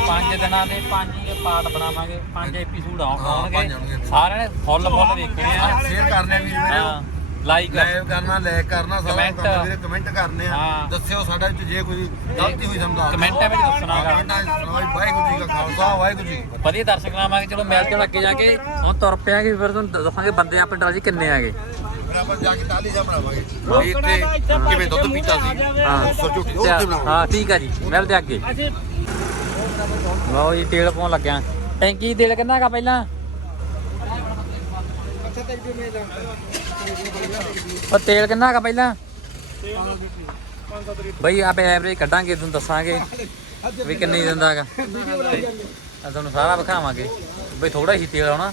ਪੰਜ ਦਿਨਾਂ ਦੇ ਪੰਜ ਹੀ ਪਾਰਟ ਬਣਾਵਾਂਗੇ ਪੰਜ ਐਪੀਸੋਡ ਪੰਜ ਆਉਣਗੇ। ਆਉਣਗੇ। ਸਾਰਿਆਂ ਨੇ ਫੁੱਲ ਫੁੱਲ ਵੇਖਣੇ ਆ। ਸ਼ੇਅਰ ਕਰਨੇ ਮੇਰੇ ਹਾਂ ਲਾਈਕ ਲਾਈਵ ਕਰਨਾ। ਲਾਈਕ ਕਰਨਾ ਸਾਰਾ Comment। ਕੰਮ ਵੀਰੇ ਕਮੈਂਟ ਕਰਨੇ ਆ। ਹਾਂ। ਦੱਸਿਓ ਸਾਡਾ ਵਿੱਚ ਜੇ ਕੋਈ ਗਲਤੀ ਹੋਈ ਸਮਝਾ ਕਮੈਂਟਾਂ ਵਿੱਚ ਦੱਸਣਾ ਗਾ। ਕਮੈਂਟਾਂ ਵਿੱਚ ਸੁਣਾਓ ਜੀ, ਵਾਹਿਗੁਰੂ ਜੀ ਕਾ ਖਾਲਸਾ ਵਾਹਿਗੁਰੂ ਜੀ ਕੀ ਫਤਿਹ। ਵਧੀਆ ਦਰਸ਼ਕ ਲਾਵਾਂਗੇ। ਚਲੋ ਮੈਚ ਚੋਂ ਅੱਗੇ ਜਾ ਕੇ ਹੁਣ ਤੁਰ ਪਿਆਂਗੇ ਫਿਰ ਤੁਹਾਨੂੰ ਦੱਸਾਂਗੇ ਬੰਦੇ ਆਪਣੇ ਟਰਾਲੀ 'ਚ ਕਿੰਨੇ ਆਗੇ ਫਿਰ ਆਪਾਂ ਜਾ ਕੇ ਟਾਲੀ ਜਾ ਬਣਾਵਾਂਗੇ। ਵੀ ਇੱਥੇ ਕਿਵੇਂ ਦੁੱਧ ਪੀਤਾ ਸੀ? ਹਾਂ ਸੋ ਝੂਠੀ ਉਹ ਉੱਥੇ ਬਣਾਵਾਂਗੇ ਹਾਂ ਠੀਕ ਆ ਜੀ। ਮਿਲਦੇ ਅੱਗੇ। ਲਓ ਜੀ ਤੇਲ ਪਾਉਣ ਲੱਗਿਆ। ਟੈਂਕੀ ਤੇਲ ਕਿੰਨਾ ਹੈਗਾ ਪਹਿਲਾਂ? ਉਹ ਤੇਲ ਕਿੰਨਾ ਹੈਗਾ ਪਹਿਲਾਂ? ਬਈ ਆਪੇ ਐਵਰੇਜ ਕੱਢਾਂਗੇ ਤੁਹਾਨੂੰ ਦੱਸਾਂਗੇ ਵੀ ਕਿੰਨੀ ਦਿੰਦਾ ਹੈਗਾ ਆ ਤੁਹਾਨੂੰ ਸਾਰਾ ਵਿਖਾਵਾਂਗੇ। ਬਈ ਥੋੜਾ ਹੀ ਤੇਲ ਆਉਣਾ।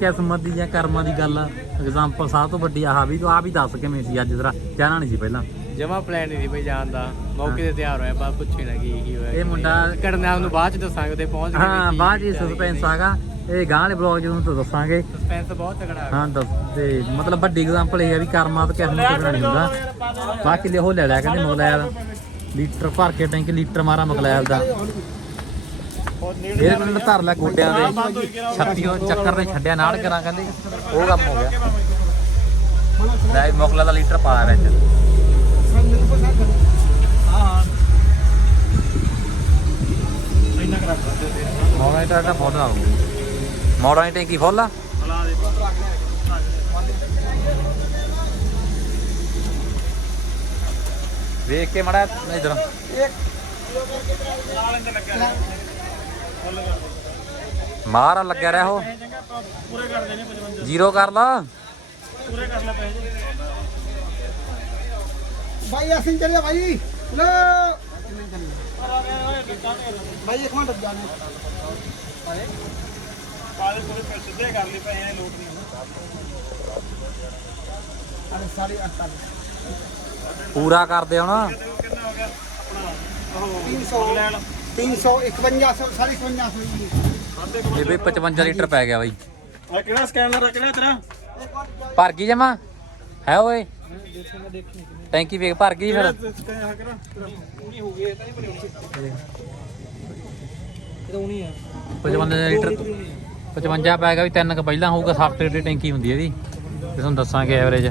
ਕਿਸਮਤ ਦੀ ਜਾਂ ਕਰਮਾਂ ਦੀ ਗੱਲ ਆ। ਐਗਜ਼ਾਮਪਲ ਸਭ ਤੋਂ ਵੱਡੀ ਆਹ ਵੀ ਤੂੰ ਆ ਵੀ ਦੱਸ ਕਿਵੇਂ ਸੀ ਅੱਜ ਤੇਰਾ ਜਾਣਾ ਨਹੀਂ ਸੀ ਪਹਿਲਾਂ। ਜਮਾ ਪਲਾਨ ਨਹੀਂ ਸੀ ਬਈ ਜਾਣ ਦਾ। ਮੌਕੇ ਤੇ ਤਿਆਰ ਹੋਇਆ ਬਾ ਪੁੱਛੇ ਨਾ ਕੀ ਕੀ ਹੋਇਆ ਇਹ ਮੁੰਡਾ- ਕਰਨਾ ਨੂੰ ਬਾਅਦ ਚ ਦੱਸਾਂਗੇ ਤੇ ਪਹੁੰਚ ਗਏ ਹਾਂ ਬਾਅਦ ਜੀ ਸਸਪੈਂਸ ਆਗਾ। ਇਹ ਗਾਂ ਵਾਲੇ ਬਲੌਗ ਜਦੋਂ ਤੁਹਾਨੂੰ ਦੱਸਾਂਗੇ। ਸਸਪੈਂਸ ਬਹੁਤ ਤਗੜਾ ਹੈ ਦੱਸ ਤੇ ਮਤਲਬ ਵੱਡੀ ਐਗਜ਼ਾਮਪਲ ਇਹ ਹੈ ਵੀ ਕਰਮਾਂ ਤੋਂ ਕਿਸਮਤ ਤੋਂ ਨਹੀਂ ਹੁੰਦਾ। ਬਾਕੀ ਲਿਓ ਲੈ ਲਿਆ ਕਹਿੰਦੇ ਮਗਲੈਲ। ਲੀਟਰ ਭਰ ਕੇ ਟੈਂਕ ਲੀਟਰ ਮਾਰਾ ਮਗਲੈਲ ਦਾ। ਇਹ ਮੈਨੂੰ ਧਰ ਲੈ ਗੋਡਿਆਂ ਦੇ। ਛੱਤੀਓ ਚੱਕਰ ਦੇ ਛੱਡਿਆ ਨਾਲ ਕਰਾਂ ਕਹਿੰਦੇ। ਉਹ ਕੰਮ ਹੋ ਗਿਆ। ਲੈ ਮਗਲਾ ਦਾ ਲੀਟਰ ਪਾ ਵਿੱਚ। ਮੋੜਾ ਹੀ ਟਾਟਾ ਫੋਟੋ ਆਉਂ ਮੋੜਾ ਹੀ ਟੈਂਕੀ ਫੁੱਲ ਵੇਖ ਕੇ ਮੜਾ ਇਧਰ। ਮਾਰ ਲੱਗਿਆ ਰਿਹਾ ਉਹ। ਪੂਰੇ ਕਰ ਦੇਣੇ 55 ਜ਼ੀਰੋ ਕਰ ਲਾ। ਪੂਰੇ ਕਰ ਲੈ ਪੈਸੇ ਭਾਈ ਅਸੀਂ ਚੱਲਿਆ ਭਾਈ ਲੈ ਭਾਈ ਇੱਕ ਮਿੰਟ ਜਾ। ਭਾਈ ਪਾਲੇ ਪੂਰੇ ਸਿੱਧੇ ਕਰ। ਲਈ ਪੈਸੇ ਲੋਟ ਨਹੀਂ ਅਰੇ ਸਾਰੀ 48 ਪੂਰਾ ਕਰਦੇ ਹੋ ਗਿਆ 300 ਲੈਣ 300 ਇਹ ਬਈ 55 ਲੀਟਰ ਪੈ ਗਿਆ ਬਾਈ। ਆ ਕਿਹੜਾ ਸਕੈਨਰ ਰੱਖ ਲਿਆ ਤੇਰਾ? ਭਰ ਗਈ ਜਮਾ? ਹੈ ਓਏ। ਟੈਂਕੀ ਵੇਖ ਭਰ ਗਈ ਫਿਰ। ਪੂਰੀ ਹੋ ਗਈ ਲੀਟਰ 55 ਪੈ ਗਿਆ ਵੀ ਤਿੰਨ ਕ ਪਹਿਲਾਂ ਹੋਊਗਾ 7 ਲੀਟਰ ਟੈਂਕੀ ਹੁੰਦੀ ਇਹਦੀ। ਤੇ ਤੁਹਾਨੂੰ ਦੱਸਾਂਗੇ ਐਵਰੇਜ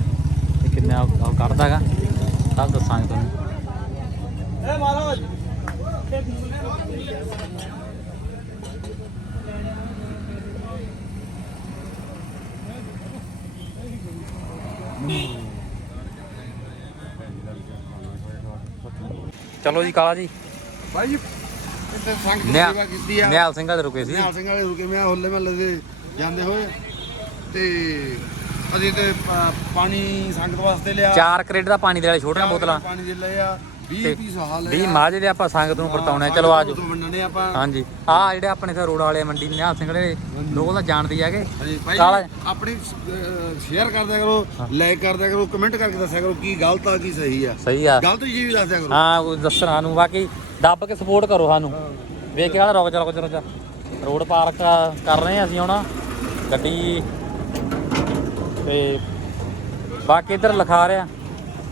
ਕਿੰਨਾ ਕੱਢਦਾਗਾ। ਸਭ ਦੱਸਾਂਗੇ ਤੁਹਾਨੂੰ। ਇਹ ਮਹਾਰਾਜ ਚਲੋ ਜੀ ਕਾਲਾ ਜੀ। ਭਾਈ ਜੀ ਇੱਥੇ ਸੰਗ ਦੀ ਸੇਵਾ ਕੀਤੀ ਆ। ਨਿਹਾਲ ਸਿੰਘਾਂ ਦੇ ਰੁਕੇ ਸੀ। ਨਿਹਾਲ ਸਿੰਘ ਵਾਲੇ ਰੁਕੇ ਮੈਂ ਹੋਲੇ ਮਹੱਲੇ ਦੇ ਜਾਂਦੇ ਹੋਏ। ਤੇ ਅਸੀਂ ਤੇ ਪਾਣੀ ਸੰਗਤ ਵਾਸਤੇ ਲਿਆ। ਚਾਰ ਕਰੇਟ ਦਾ ਪਾਣੀ ਦੇ ਵਾਲੇ ਛੋਟੀਆਂ ਬੋਤਲਾਂ। ਪਾਣੀ ਦੇ ਲਿਆ। 20 20 ਦੇ ਆਪਾਂ ਸੰਗਤ ਨੂੰ ਪਰਤਾਉਣਾ ਚਲੋ ਆਜੋ ਹਾਂਜੀ। ਆ ਜਿਹੜੇ ਆਪਣੇ ਤੇ ਰੋਡ ਵਾਲੇ ਮੰਡੀ ਨਿਹਾਲ ਸਿੰਘ ਦੇ ਲੋਕ ਤਾਂ ਜਾਣਦੇ ਹੈਗੇ। ਆਪਣੀ ਸ਼ੇਅਰ ਕਰਦਿਆ ਕਰੋ ਲਾਈਕ ਕਰਦਿਆ ਕਰੋ ਕਮੈਂਟ ਕਰਕੇ ਦੱਸਿਆ ਕਰੋ ਕੀ ਗਲਤ ਆ ਕੀ ਸਹੀ ਆ। ਸਹੀ ਆ। ਗਲਤ ਜੀ ਵੀ ਦੱਸਿਆ ਕਰੋ। ਹਾਂ ਦੱਸਣਾ ਨੂੰ ਬਾਕੀ ਦੱਬ ਕੇ ਸਪੋਰਟ ਕਰੋ ਸਾਨੂੰ। ਵੇਖ ਕੇ ਰੋਕ ਜਾ ਰੋਕ ਰੋਡ ਪਾਰਕ ਕਰ ਰਹੇ ਆ ਅਸੀਂ ਹੁਣ। ਗੱਡੀ ਤੇ ਬਾਕੀ ਇਧਰ ਲਿਖਾ ਰਿਹਾ।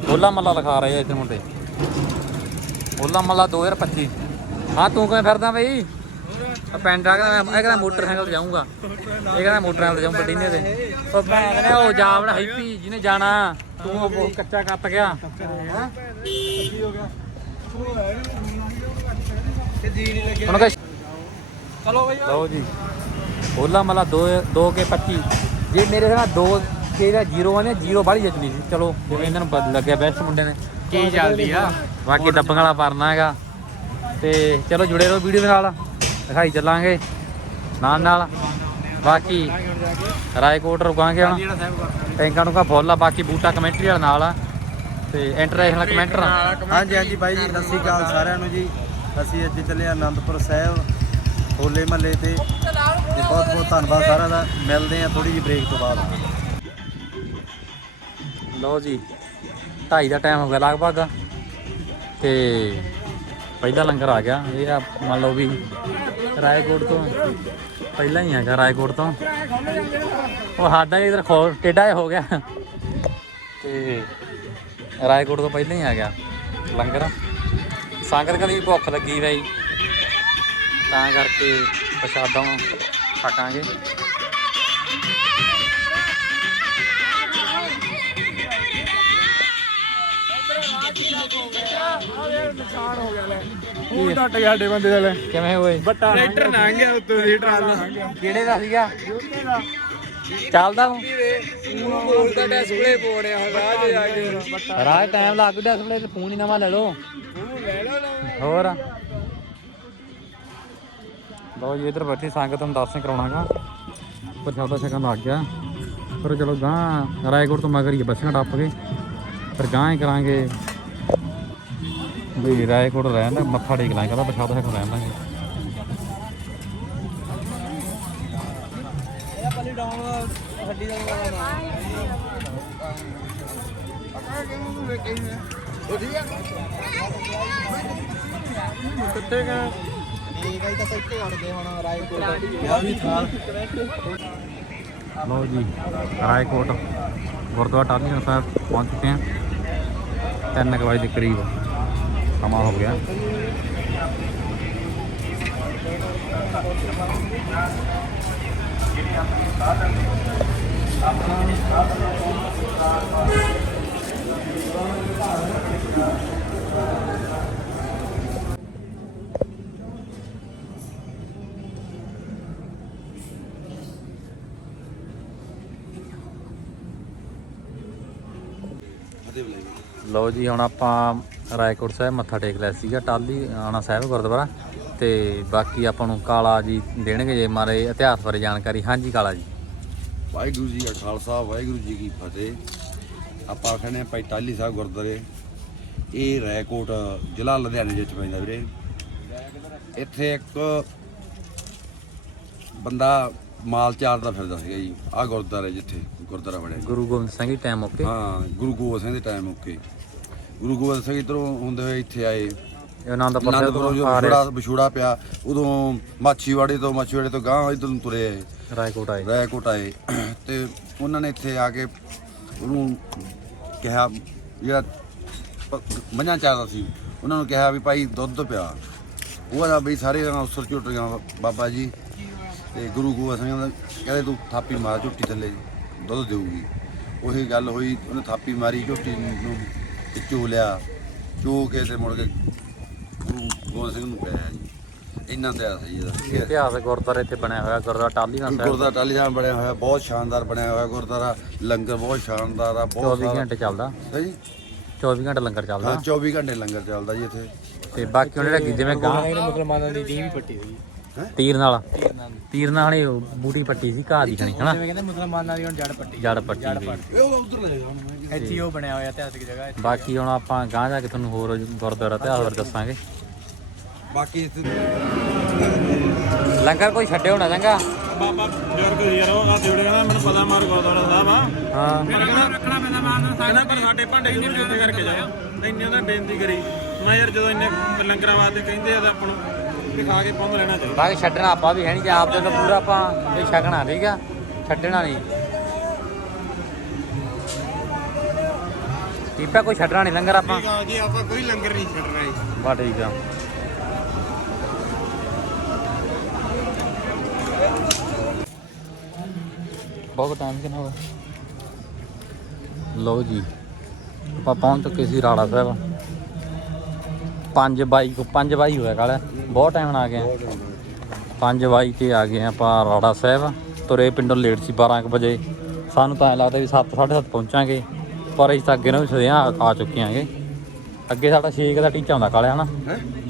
ਹੋਲਾ ਮੱਲਾ ਲਿਖਾ ਰਹੇ ਆ ਇੱਥੇ ਮੁੰਡੇ। ਹੋਲਾ ਮੱਲਾ 2025 ਹਾਂ, ਤੂੰ ਕਿਵੇਂ ਫਿਰਦਾ ਬਈ? ਪਿੰਡ ਆ ਕਹਿੰਦਾ ਮੈਂ ਇਹ ਕਹਿੰਦਾ ਮੋਟਰਸਾਈਕਲ ਜਾਊਂਗਾ। ਇਹ ਕਹਿੰਦਾ ਮੋਟਰਸਾਈਕਲ ਜਾਊਂ ਗੱਡੀ ਤੇ ਉਹ ਭੈਣ ਉਹ ਜਾਵੜਾ ਹੈਪੀ ਜਿਹਨੇ ਜਾਣਾ, ਤੂੰ ਉਹ ਕੱਚਾ ਕੱਤ ਗਿਆ। ਹੁਣ ਕਹ ਚਲੋ ਬਈ ਲਓ ਜੀ, ਹੋਲਾ ਮਲਾ 2 2 ਕੇ 25 ਜੇ ਮੇਰੇ ਨਾਲ 2 ਕੇ ਦਾ 0 ਆਨੇ 0 ਬਾਹਲੀ ਜੱਜਣੀ ਸੀ। ਚਲੋ, ਜਿਵੇਂ ਇਹਨਾਂ ਨੂੰ ਪਤਾ ਲੱਗਿਆ ਬੈਸਟ ਮੁੰਡੇ ਨੇ। ਕੀ ਚੱਲਦੀ ਆ? ਬਾਕੀ ਦੱਬਣ ਵਾਲਾ ਪਰਨਾ ਹੈਗਾ। ਤੇ ਚਲੋ ਜੁੜੇ ਰਹੋ ਵੀਡੀਓ ਦੇ ਨਾਲ ਦਿਖਾਈ ਚੱਲਾਂਗੇ। ਨਾਲ ਨਾਲ ਬਾਕੀ ਰਾਏਕੋਟ ਰੁਕਾਂਗੇ ਹੁਣ। ਟੈਂਕਾਂ ਨੂੰ ਕਾ ਫੁੱਲ ਆ ਬਾਕੀ ਬੂਟਾ ਕਮੈਂਟਰੀ ਵਾਲਾ ਨਾਲ ਆ। ਤੇ ਇੰਟਰਨੈਸ਼ਨਲ ਕਮੈਂਟਰ ਆ। ਹਾਂਜੀ ਹਾਂਜੀ ਬਾਈ ਜੀ ਸਤਿ ਸ਼੍ਰੀ ਅਕਾਲ ਸਾਰਿਆਂ ਨੂੰ ਜੀ। ਅਸੀਂ ਅੱਜ ਚੱਲੇ ਆ ਆਨੰਦਪੁਰ ਸਾਹਿਬ ਹੋਲੇ ਮਹੱਲੇ ਤੇ। ਤੇ ਬਹੁਤ ਬਹੁਤ ਧੰਨਵਾਦ ਸਾਰਿਆਂ ਦਾ। ਮਿਲਦੇ ਆ ਥੋੜੀ ਜਿਹੀ ਬ੍ਰੇਕ ਤੋਂ ਬਾਅਦ। ਲਓ ਜੀ 2:30 ਦਾ ਟਾਈਮ ਹੋ ਗਿਆ ਲਗਭਗ। ਤੇ ਪਹਿਲਾ ਲੰਗਰ ਆ ਗਿਆ। ਇਹ ਆ ਮੰਨ ਲਓ ਵੀ ਰਾਏਕੋਟ ਤੋਂ ਪਹਿਲਾਂ ਹੀ ਹੈਗਾ ਰਾਏਕੋਟ ਤੋਂ। ਉਹ ਸਾਡਾ ਇਧਰ ਖੋਲ ਟੇਡਾ ਜਿਹਾ ਹੋ ਗਿਆ। ਤੇ ਰਾਏਕੋਟ ਤੋਂ ਪਹਿਲਾਂ ਹੀ ਆ ਗਿਆ ਲੰਗਰ। ਸੰਗਤ ਕਦੀ ਭੁੱਖ ਲੱਗੀ ਬਈ। ਤਾਂ ਕਰਕੇ ਪ੍ਰਸ਼ਾਦਾਂ ਛਕਾਂਗੇ। ਉਹ ਟੱਟ ਗਿਆ ਸਾਡੇ ਬੰਦੇ ਦਾ ਕਿਵੇਂ ਹੋਏ? ਟਰੈਕਟਰ ਲੰਘ ਗਿਆ ਉੱਤੋਂ ਦੀ ਟਰਾਲਾ ਕਿਹੜੇ ਦਾ ਸੀਗਾ? ਚੱਲਦਾ ਤੂੰ ਬੋਲਦਾ ਡਿਸਪਲੇ ਪੋੜਿਆ ਰਾਹ ਜਾ ਕੇ। ਰਾਹ ਟਾਈਮ ਲੱਗ ਗਿਆ ਡਿਸਪਲੇ ਤੇ ਫੋਨ ਹੀ ਨਵਾਂ ਲੈ ਲਓ। ਹੋਰ? ਲਓ ਜੀ ਇਧਰ ਬੈਠੀ ਸੰਗਤ ਨੂੰ ਦਰਸ਼ਨ ਕਰਾਉਣਾਗਾ। ਪ੍ਰਸ਼ਾਦਾ ਛਕਣ ਲੱਗ ਗਿਆ। ਪਰ ਚਲੋ ਗਾਂ ਰਾਏਕੋਟ ਤੋਂ ਮਗਰ ਹੀ ਆ, ਬੱਸਾਂ ਟੱਪ ਕੇ। ਫਿਰ ਗਾਂ ਹੀ ਕਰਾਂਗੇ। ਵੀ ਰਾਏਕੋਟ ਰਹਿਣ ਦਾ, ਮੱਥਾ ਟੇਕ ਲਾਂਗੇ, ਕਹਿੰਦਾ ਪ੍ਰਸ਼ਾਦਾ ਛਕਣ ਰਹਿਣ ਦਾਂਗੇ। ਲਓ ਜੀ, ਰਾਏਕੋਟ, ਗੁਰਦੁਆਰਾ ਟਾਹਲੀ ਸਾਹਿਬ ਪਹੁੰਚ ਚੁੱਕੇ ਹਾਂ। ਤਿੰਨ ਕੁ ਵਜੇ ਦੇ ਕਰੀਬ। ਸਮਾਂ ਹੋ ਗਿਆ ਲਓ ਜੀ ਹੁਣ ਆਪਾਂ ਰਾਏਕੋਟ ਸਾਹਿਬ ਮੱਥਾ ਟੇਕ ਲਿਆ ਸੀਗਾ ਟਾਲੀ ਆਣਾ ਸਾਹਿਬ ਗੁਰਦੁਆਰਾ ਤੇ ਬਾਕੀ ਆਪਾਂ ਨੂੰ ਕਾਲਾ ਜੀ ਦੇਣਗੇ ਜੇ ਮਾਰੇ ਇਤਿਹਾਸ ਬਾਰੇ ਜਾਣਕਾਰੀ। ਹਾਂਜੀ ਕਾਲਾ ਜੀ। ਵਾਹਿਗੁਰੂ ਜੀ ਕਾ ਖਾਲਸਾ ਵਾਹਿਗੁਰੂ ਜੀ ਕੀ ਫਤਿਹ। ਆਪਾਂ ਆ ਭਾਈ ਟਾਲੀ ਸਾਹਿਬ ਗੁਰਦੁਆਰੇ ਇਹ ਰੈਕੋਟ ਜ਼ਿਲ੍ਹਾ ਲੁਧਿਆਣੇ ਵਿੱਚ ਪੈਂਦਾ ਵੀਰੇ। ਇੱਥੇ ਇੱਕ ਬੰਦਾ ਮਾਲ ਚਾਰਦਾ ਫਿਰਦਾ ਸੀਗਾ ਜੀ ਆਹ ਗੁਰਦੁਆਰਾ ਜਿੱਥੇ ਗੁਰਦੁਆਰਾ ਬਣਿਆ। ਗੁਰੂ ਗੋਬਿੰਦ ਸਿੰਘ ਜੀ ਟਾਈਮ ਓਕੇ ਹਾਂ ਗੁਰੂ ਗੋਬਿੰਦ ਸਿੰਘ ਦੇ ਟਾਈਮ ਓਕੇ ਗੁਰੂ ਗੋਬਿੰਦ ਸਿੰਘ ਇਧਰੋਂ ਹੁੰਦੇ ਹੋਏ ਇੱਥੇ ਆਏ। ਇਹ ਆਨੰਦਪੁਰ ਸਾਹਿਬ ਅਨੰਦਪੁਰੋਂ ਤੋਂ ਜੋ ਆ ਵਿਛੋੜਾ ਰਹੇ ਵਿਛੋੜਾ ਪਿਆ। ਉਦੋਂ ਮਾਛੀਵਾੜੇ ਤੋਂ ਮਾਛੀਵਾੜੇ ਤੋਂ ਗਾਂ ਇਧਰ ਨੂੰ ਤੁਰੇ ਆਏ। ਰਾਏਕੋਟ ਆਏ। ਰੈਕੋਟ ਆਏ। ਤੇ ਉਹਨਾਂ ਨੇ ਇੱਥੇ ਆ ਕੇ ਉਹਨੂੰ ਕਿਹਾ ਜਿਹੜਾ ਪ- ਮੱਝਾਂ ਚਾਰਦਾ ਸੀ ਉਹਨਾਂ ਨੂੰ ਕਿਹਾ ਵੀ ਭਾਈ ਦੁੱਧ ਪਿਆ। ਉਹ ਆਦਾ ਬਈ ਸਾਰੇ ਅਫਸਰ ਝੁੱਟੀਆਂ ਬਾਬਾ ਜੀ। ਤੇ ਗੁਰੂ ਗੋਬਿੰਦ ਸਿੰਘ ਦਾ ਕਹਿੰਦੇ ਤੂੰ ਥਾਪੀ ਮਾਰ ਝੁੱਟੀ ਥੱਲੇ ਦੁੱਧ ਦੇਊਗੀ। ਉਹੀ ਗੱਲ ਹੋਈ ਉਹਨੇ ਥਾਪੀ ਮਾਰੀ ਝੁੱਟੀ ਨੂੰ ਤੇ ਚੋ ਲਿਆ। ਚੋ ਕੇ ਤੇ ਮੁੜ ਕੇ ਗੁਰੂ ਗੋਬਿੰਦ ਸਿੰਘ ਨੂੰ ਪਿਆ ਜੀ ਇੰਨਾ ਤੇ ਆ ਸਹੀ ਇਹਦਾ ਇਤਿਹਾਸ ਗੁਰਦੁਆਰੇ ਇੱਥੇ ਬਣਿਆ ਹੋਇਆ ਗੁਰਦੁਆਰਾ ਟਾਲੀ ਸਾਹਿਬ ਗੁਰਦੁਆਰਾ ਟਾਲੀਆਂ ਬਣਿਆ ਹੋਇਆ ਬਹੁਤ ਸ਼ਾਨਦਾਰ ਬਣਿਆ ਹੋਇਆ ਗੁਰਦੁਆਰਾ। ਲੰਗਰ ਬਹੁਤ ਸ਼ਾਨਦਾਰ ਆ ਬਹੁਤ 24 ਸਾਰਾ। ਘੰਟੇ ਚੱਲਦਾ। ਹੈ ਜੀ 24 ਘੰਟੇ ਲੰਗਰ ਹਾਂ ਚੱਲਦਾ 24 ਘੰਟੇ ਲੰਗਰ ਚੱਲਦਾ ਜੀ ਇੱਥੇ। ਤੇ ਬਾਕੀ ਹੁਣ ਜਿਹੜਾ ਜਿਵੇਂ ਗਾਂ ਮੁਸਲਮਾਨਾਂ ਦੀ ਨੀਂਹ ਵੀ ਪੱਟੀ ਹੋਈ। ਤੀਰ ਨਾਲ। ਤੀਰ ਨਾਲ। ਹੀ ਉਹ ਬੂਟੀ ਪੱਟੀ ਸੀ ਘਾਹ ਦੀ ਖਣੀ ਹਨਾ? ਜਿਵੇਂ ਕਹਿੰਦੇ ਮੁਸਲਮਾਨਾਂ ਦੀ ਹੁਣ ਜੜ ਪੱਟੀ। ਜੜ ਪੱਟੀ ਗਈ ਇੱਥੇ ਹੀ ਉਹ ਬਣਿਆ ਹੋਇਆ ਇਤਿਹਾਸਿਕ ਜਗ੍ਹਾ ਇੱਥੇ। ਬਾਕੀ ਹੁਣ ਆਪਾਂ ਗਾਂ ਜਾ ਕੇ ਤੁਹਾਨੂੰ ਹੋਰ ਗੁਰਦੁਆਰਾ ਤੇ ਹੋਰ ਦੱਸਾਂਗੇ। ਬਾਕੀ ਲੰਗਰ ਕੋਈ ਛੱਡੇ ਹੋਣਾ ਚੰਗਾ? ਬਾਬਾ ਬਜ਼ੁਰਗ ਯਾਰ ਉਹ ਆ ਜੁੜੇ ਕਹਿੰਦਾ ਮੈਨੂੰ ਪਤਾ ਮਾਰ ਗੁਰਦੁਆਰਾ ਸਾਹਿਬ ਆ। ਹਾਂ। ਪਰ ਕਹਿੰਦਾ ਰੱਖਣਾ ਪੈਂਦਾ ਮਾਨ ਕਹਿੰਦਾ ਪਰ ਸਾਡੇ ਭਾਂਡੇ ਨੂੰ ਵੀ ਉੱਤੇ ਕਰਕੇ ਤਾਂ ਇੰਨੇ ਉਹਦਾ ਬੇਨਤੀ ਕਰੀ। ਮੈਂ ਯਾਰ ਜਦੋਂ ਇੰਨੇ ਲੰਗਰਾਂ ਵਾਸਤੇ ਕਹਿੰਦੇ ਆ ਤਾਂ ਆਪਾਂ ਨੂੰ ਵੀ ਖਾ ਕੇ ਪਹੁੰਚ ਲੈਣਾ ਚਾਹੀਦਾ। ਬਾਕੀ ਛੱਡਣਾ ਆਪਾਂ ਵੀ ਹੈ ਨਹੀਂ ਜੇ ਆਪ ਦੇ ਪੂਰਾ ਆਪਾਂ ਇਹ ਛਕਣਾ ਠੀਕ ਆ? ਛੱਡਣਾ ਨਹੀਂ। ਕੀਪਾ ਕੋਈ ਛੱਡਣਾ ਨਹੀਂ ਲੰਗਰ ਆਪਾਂ? ਠੀਕ ਆ ਜੀ ਆਪਾਂ ਕੋਈ ਲੰਗਰ ਨਹੀਂ ਛੱਡਣਾ ਜੀ। ਬਾ ਠੀਕ ਆ। ਬਹੁਤ ਟਾਈਮ ਕਿੰਨਾ ਹੋ ਗਿਆ? ਲਓ ਜੀ ਆਪਾਂ ਪਹੁੰਚ ਚੁੱਕੇ ਸੀ ਰਾੜਾ ਸਾਹਿਬ। 5 ਬਾਈ ਕੋ 5 ਬਾਈ ਹੋਇਆ ਕਾਲ ਬਹੁਤ ਟਾਈਮ ਨਾਲ ਆ ਗਏ 5 ਬਾਈ ਤੇ ਆ ਗਏ ਆਪਾਂ ਰਾੜਾ ਸਾਹਿਬ। ਤੁਰੇ ਪਿੰਡੋਂ ਲੇਟ ਸੀ 12 ਕੁ ਵਜੇ। ਸਾਨੂੰ ਤਾਂ ਐਂ ਲੱਗਦਾ ਵੀ 7 7:30 ਪਹੁੰਚਾਂਗੇ। ਪਰ ਅਸੀਂ ਤਾਂ ਅੱਗੇ ਨੂੰ ਸਦਿਆਂ ਆ ਚੁੱਕੇ ਆਂਗੇ ਅੱਗੇ। ਸਾਡਾ 6 ਦਾ ਟੀਚਾ ਹੁੰਦਾ ਕਾਲਿਆ ਹਨਾ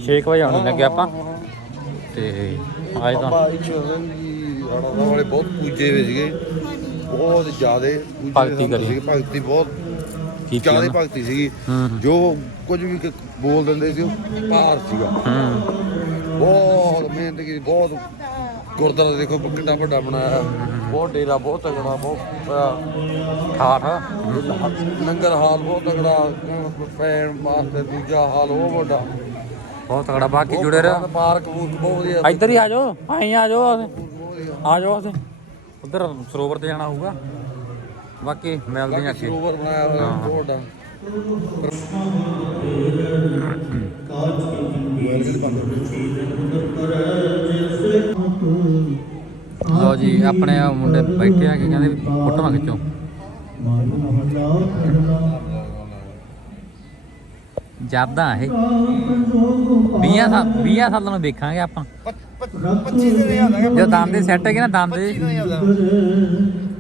6 ਵਜੇ ਆਉਣ ਲੱਗੇ ਆਪਾਂ। ਤੇ ਆਏ ਤਾਂ ਜੀ ਵਾਲੇ ਬਹੁਤ ਪੂਜੇ ਹੋਏ ਸੀਗੇ। ਬਹੁਤ ਜ਼ਿਆਦੇ ਭਗਤੀ ਕਰੀ। ਸੀਗੇ ਭਗਤੀ ਬਹੁਤ ਜ਼ਿਆਦੇ। ਭਗਤੀ ਸੀਗੀ। ਜੋ ਕੁਝ ਵੀ ਬੋਲ ਦਿੰਦੇ ਸੀ ਉਹ ਭਾਰ ਸੀਗਾ। ਹੂੰ। ਬਹੁਤ ਮਿਹਨਤ ਕੀਤੀ ਬਹੁਤ ਗੁਰਦੁਆਰਾ ਦੇਖੋ ਕਿੰਨਾ ਵੱਡਾ ਬਣਾਇਆ ਬਹੁਤ ਡੇਰਾ ਬਹੁਤ ਤਗੜਾ ਬਹੁਤ ਠਾਠ ਲੰਗਰ ਹਾਲ ਬਹੁਤ ਤਗੜਾ ਫੈਨ ਵਾਸਤੇ ਦੂਜਾ ਹਾਲ ਉਹ ਵੱਡਾ। ਬਹੁਤ ਤਗੜਾ ਬਾਕੀ ਜੁੜੇ ਰਹੋ। ਪਾਰਕ ਪੂਰਕ ਬਹੁਤ ਵਧੀਆ। ਇੱਧਰ ਹੀ ਆ ਜਾਓ ਆਈ ਆ ਜਾਓ ਆ ਜਾਓ ਅਸੀਂ ਉਧਰ ਸਰੋਵਰ ਤੇ ਜਾਣਾ ਹੋਊਗਾ। ਬਾਕੀ ਮਿਲਦੇ ਹਾਂ ਅੱਗੇ। ਸਰੋਵਰ ਬਣਾਇਆ ਹੋਇਆ ਹਾਂ। ਬਹੁਤ ਵੱਡਾ। ਲਓ ਜੀ, ਆਪਣੇ ਆਹ ਮੁੰਡੇ ਬੈਠੇ ਆ ਕੇ ਕਹਿੰਦੇ ਵੀ ਫੋਟੋਆਂ ਖਿੱਚੋ। ਜਾਦਾ ਇਹ। 20 ਸਾਲ 20 ਸਾਲਾਂ ਨੂੰ ਦੇਖਾਂਗੇ ਆਪਾਂ। 25 ਦੇ ਜ਼ਿਆਦਾ ਜਦੋਂ ਦੰਦ ਦੇ ਸੈੱਟ ਹੈਗੇ ਨਾ ਦਮ ਦੇ।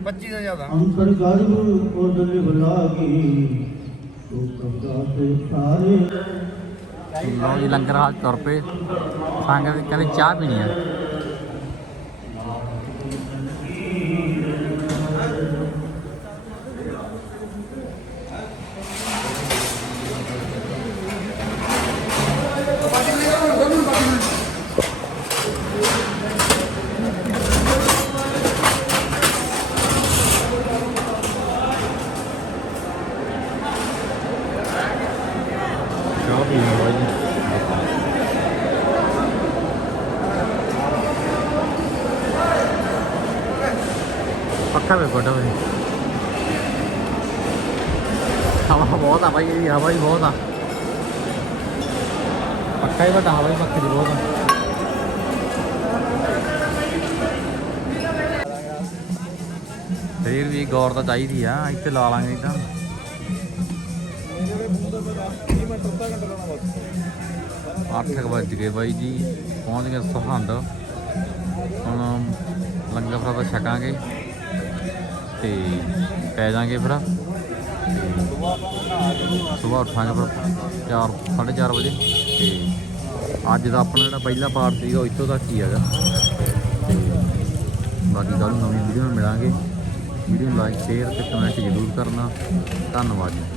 25 ਦਾ ਜ਼ਿਆਦਾ ਅੰਤਰ ਗਰਭ ਕੋਦਲ ਬਲਾਗੀ ਤੂੰ ਪ੍ਰਗਾਤੇ ਸਾਰੇ ਲਓ ਜੀ, ਲੰਗਰ ਹਾਲ ਤੁਰ ਪਏ। ਸੰਗਤ ਕਹਿੰਦੇ ਚਾਹ ਪੀਣੀ ਆ। ਹਵਾ ਬਹੁਤ ਆ ਭਾਈ ਇਹ ਹਵਾ ਹੀ ਬਹੁਤ ਆ ਪੱਕਾ ਹੀ ਵੱਡਾ ਹਵਾ ਹੀ ਪੱਕੀ ਦੀ ਬਹੁਤ ਆ ਫੇਰ ਵੀ ਗੌਰ ਤਾਂ ਚਾਹੀਦੀ ਆ ਇੱਥੇ ਲਾ ਲਾਂਗੇ ਨਹੀਂ ਤਾਂ ਅੱਠ ਕੁ ਵੱਜ ਗਏ ਬਾਈ ਜੀ ਪਹੁੰਚ ਗਏ ਸਰਹੰਦ ਹੁਣ ਲੰਗਰ ਪ੍ਰਸ਼ਾਦਾ ਛਕਾਂਗੇ ਤੇ ਪੈ ਜਾਾਂਗੇ ਫਿਰ ਸਵੇਰ ਉੱਠਾਂਗੇ ਫਿਰ 4 4:30 ਵਜੇ। ਤੇ ਅੱਜ ਦਾ ਆਪਣਾ ਜਿਹੜਾ ਪਹਿਲਾ ਪਾਰਟ ਸੀਗਾ, ਉਹ ਇੱਥੋਂ ਤੱਕ ਹੀ ਹੈਗਾ। ਤੇ ਬਾਕੀ ਕੱਲ੍ਹ ਨਵੀਂ ਵੀਡੀਓ ਨਾਲ ਮਿਲਾਂਗੇ। ਵੀਡੀਓ ਨੂੰ ਲਾਈਕ ਸ਼ੇਅਰ ਤੇ ਕਮੈਂਟ ਜ਼ਰੂਰ ਕਰਨਾ। ਧੰਨਵਾਦ ਜੀ।